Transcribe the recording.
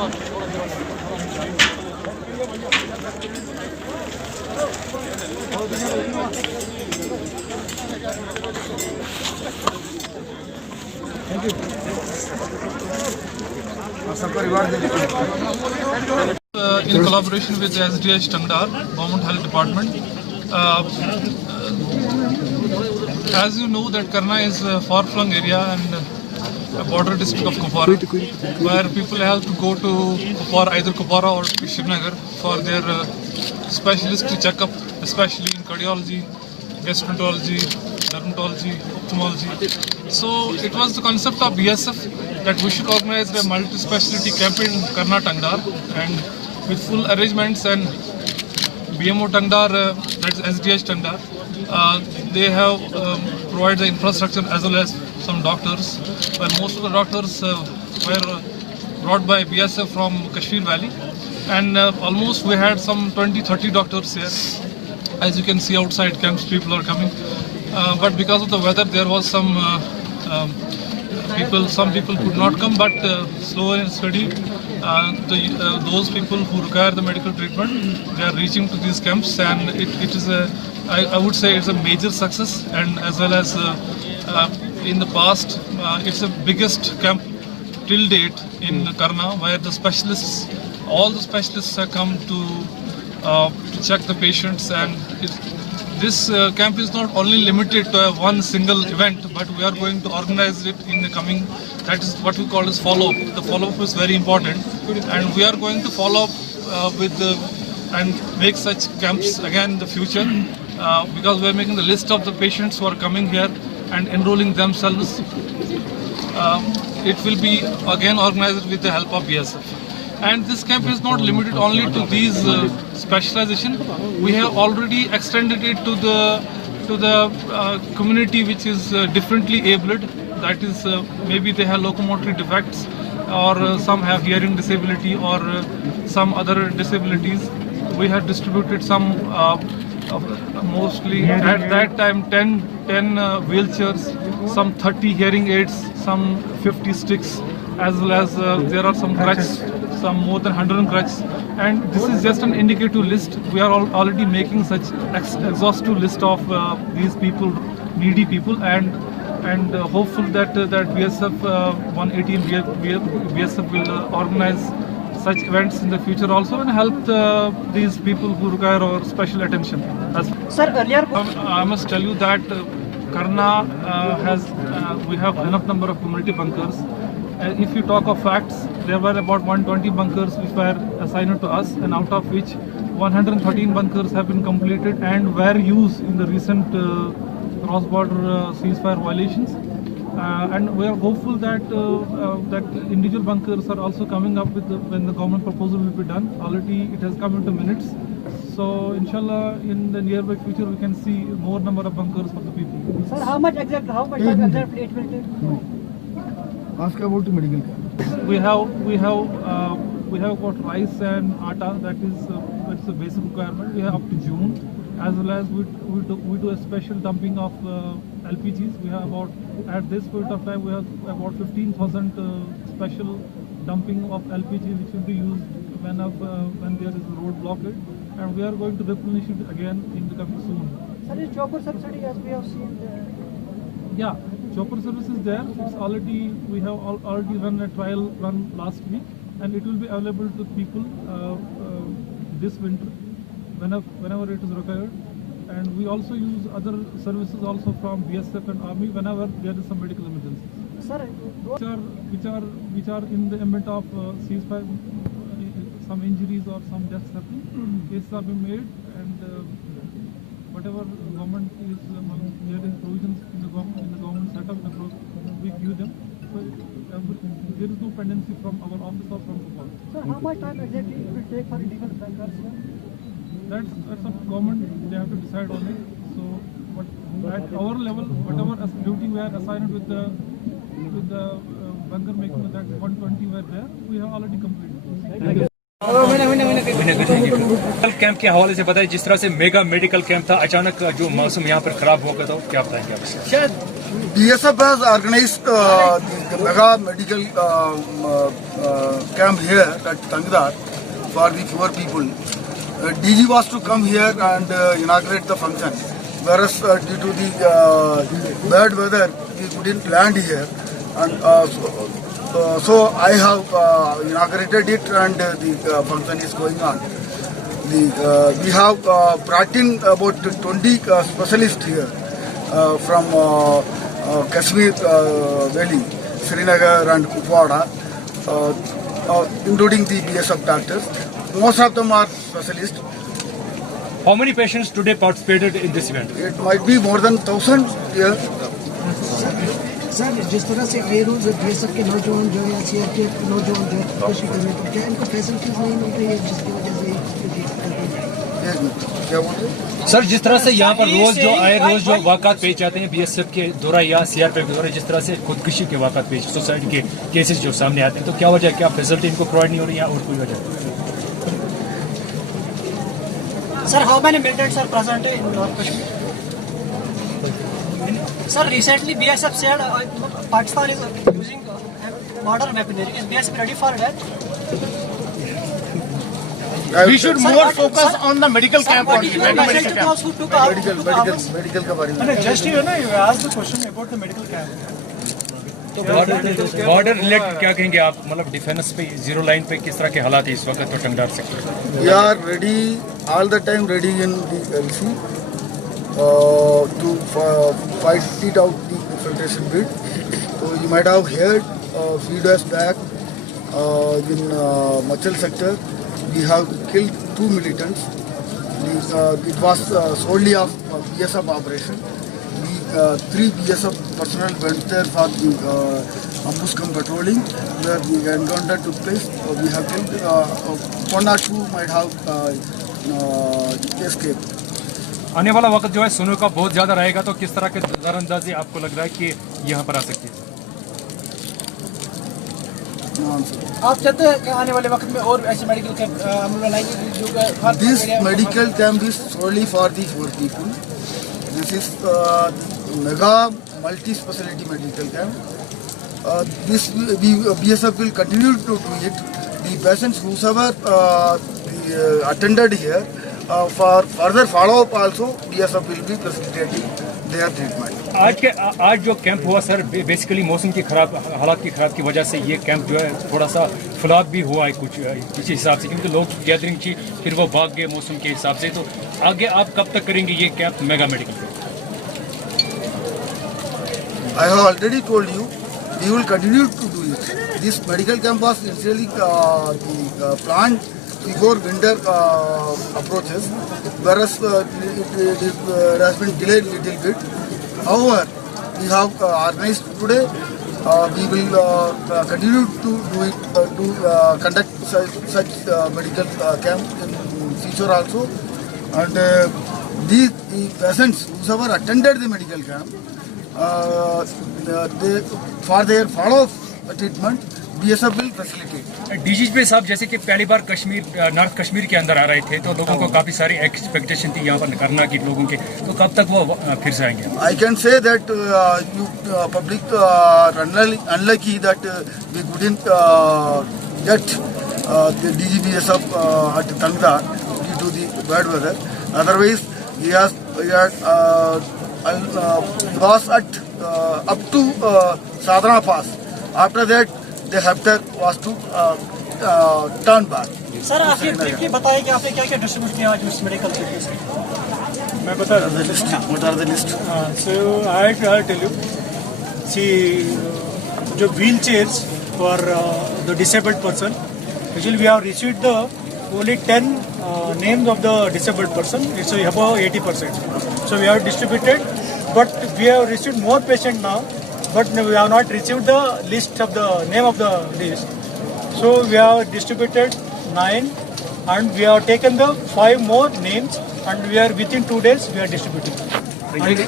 In collaboration with the SDH Tangdar, Government Health Department, as you know that Karna is a far-flung area and a border district of Kupwara, where people have to go to Kupwara, either Kupwara or Srinagar for their specialist checkup, especially in cardiology, gastroenterology, dermatology, ophthalmology. So it was the concept of BSF that we should organize a multi-specialty camp in Karna Tangdar, and with full arrangements, and BMO Tangdar, that's SDH Tangdar, they have provided the infrastructure as well as some doctors. Well, most of the doctors were brought by BSF from Kashmir Valley, and almost we had some 20-30 doctors here. As you can see outside camps, people are coming, but because of the weather, there was some some people could not come, but slow and steady, those people who require the medical treatment, they are reaching to these camps, and it is I would say it's a major success, and as well as in the past, it's the biggest camp till date in Karna, where the specialists, all the specialists have come to check the patients, and this camp is not only limited to one single event, but we are going to organize it in the coming, that is what we call as follow-up. The follow-up is very important, and we are going to follow up and make such camps again in the future, because we are making the list of the patients who are coming here and enrolling themselves. It will be again organized with the help of BSF. And this camp is not limited only to these specialization. We have already extended it to the community which is differently abled. That is, maybe they have locomotory defects, or some have hearing disability, or some other disabilities. We have distributed some, mostly at that time 10 wheelchairs, some 30 hearing aids, some 50 sticks, as well as there are some crutches, some more than 100 crutches, and this is just an indicative list. We are already making such exhaustive list of these people, needy people, and hopeful that BSF 180 and BSF will organize such events in the future also, and help these people who require our special attention. Sir, earlier I must tell you that Karna we have enough number of community bunkers. If you talk of facts, there were about 120 bunkers which were assigned to us, and out of which 113 bunkers have been completed and were used in the recent cross-border ceasefire violations. And we are hopeful that that individual bunkers are also coming up with when the government proposal will be done. Already it has come into minutes. So inshallah, in the nearby future, we can see more number of bunkers for the people. Sir, how much exact it will take? Ask about the medical camp. We have got rice and atta. That is it's a basic requirement. We have up to June, as well as we do a special dumping of LPGs. We have about, at this point of time, we have about 15,000 special dumping of LPG, which will be used when there is a road blockade, and we are going to replenish it again in the coming soon. Sir, is chopper subsidy, as we have seen? Yeah, chopper service is there. It's already, we have already run a trial run last week, and it will be available to people this winter whenever it is required. And we also use other services also from BSF and Army whenever there is some medical emergency. Sir, which are in the event of ceasefire, some injuries or some deaths happen, cases are being made, and whatever government is, there is provisions in the government setup, we give them. So there is no pendency from our office or from the government. Sir, how much time exactly it will take for illegal bankers? That's up to government, they have to decide on it. So, but at our level, whatever duty we are assigned with the bunker making, that 120 were there, we have already completed. Medical camp के हवाले से बताइए, जिस तरह से mega medical camp था, अचानक जो मौसम यहाँ पर खराब हो गया था, क्या बताएंगे आप? BSF has organized mega medical camp here at Tangdar for the poor people. DG was to come here and inaugurate the function, whereas due to the bad weather, we couldn't land here, and so I have inaugurated it, and the function is going on. We have brought in about 20 specialists here from Kashmir Valley, Srinagar and Kupwara, including the BSF doctors. Most of them are specialists. How many patients today participated in this event? It might be more than 1,000 here. Sir जिस तरह से आए रोज BSF के नौजवान जो है CRPF के नौजवान जो है कोशिश कर रहे हैं तो क्या इनको फैसिलिटीज नहीं मिल रही है जिसकी वजह से क्या बोल रहे? सर जिस तरह से यहाँ पर रोज जो वाक़ात पेश आते हैं बीएसएफ के दौरा या सीआरपीएफ के दौरा, जिस तरह से खुदकुशी के वाक़ात पेश सोसाइटी के केसेस जो सामने आते हैं, तो क्या वजह, क्या फैसिलिटी इनको प्रोवाइड नहीं हो रही है और कोई वजह? Sir, how many militants are present in North Kashmir? Sir, recently BSF said Pakistan is using modern weaponry. Is BSF ready for that? We should more focus on the medical camp What only. is your message to those who took out? Medical का बारे में. Just you asked the question about the medical camp. Border related क्या कहेंगे आप, मतलब defence पे zero line पे किस तरह के हालात है इस वक्त तो Tangdhar sector? We are ready all the time, ready in the LC to fight it out the infiltration bit. So you might have heard few days back in Machal sector we have killed 2 militants. It was solely of BSF operation. 3 BSF personnel went there for the ambush patrolling, where the encounter took place. We have killed 1 or 2 might have escaped. आने वाला वक्त जो है सुनो का बहुत ज्यादा रहेगा, तो किस तरह के नजरअंदाजी आपको लग रहा है कि यहाँ पर आ सकती है? आप चाहते हैं कि आने वाले वक्त में और ऐसे मेडिकल कैंप अमल में लाएंगे जो This medical camp is solely for the poor people. This is mega multi-speciality medical camp. This BSF will continue to do it. The patients whosoever attended here, for further follow-up also, BSF will be facilitating their treatment. आज जो camp हुआ sir, basically मौसम की हालात की खराब की वजह से ये कैंप जो है थोड़ा सा फ्लॉप भी हुआ है कुछ इसी हिसाब से, क्योंकि लोग गैदरिंग थी फिर वो भाग गए मौसम के हिसाब से। तो आगे आप कब तक करेंगे ये camp mega medical camp? I have already told you, we will continue to do it. This medical camp was initially planned before winter approaches, whereas it has been delayed a little bit. However, we have organized today. We will continue to do it, to conduct such medical camp in future also. And these patients whoever attended the medical camp, for their follow-up treatment, BSF will facilitate. DGP साहब जैसे कि पहली बार Kashmir north Kashmir के अंदर आ रहे थे, तो लोगों को काफी सारी एक्सपेक्टेशन थी यहाँ पर करना की लोगों के, तो कब तक वो फिर से आएंगे? I can say that you public are unlucky that we couldn't get the DGBSF at Tangdar due to the bad weather. Otherwise, he was at up to Sadhana Pass. After that, the hector was to turn back. Sir आप ये briefly बताएं कि आपने क्या क्या distribute किया आज उस मेडिकल कैंप से? मैं बता What are the list? What are the list? So I tell you, see, the wheelchairs for the disabled person. Actually, we have received the only 10 names of the disabled person. It's above 80%. So we have distributed, but we have received more patients now. But we have not received the list of the name of the list. So we have distributed 9, and we have taken the 5 more names, and we are within 2 days we are distributing.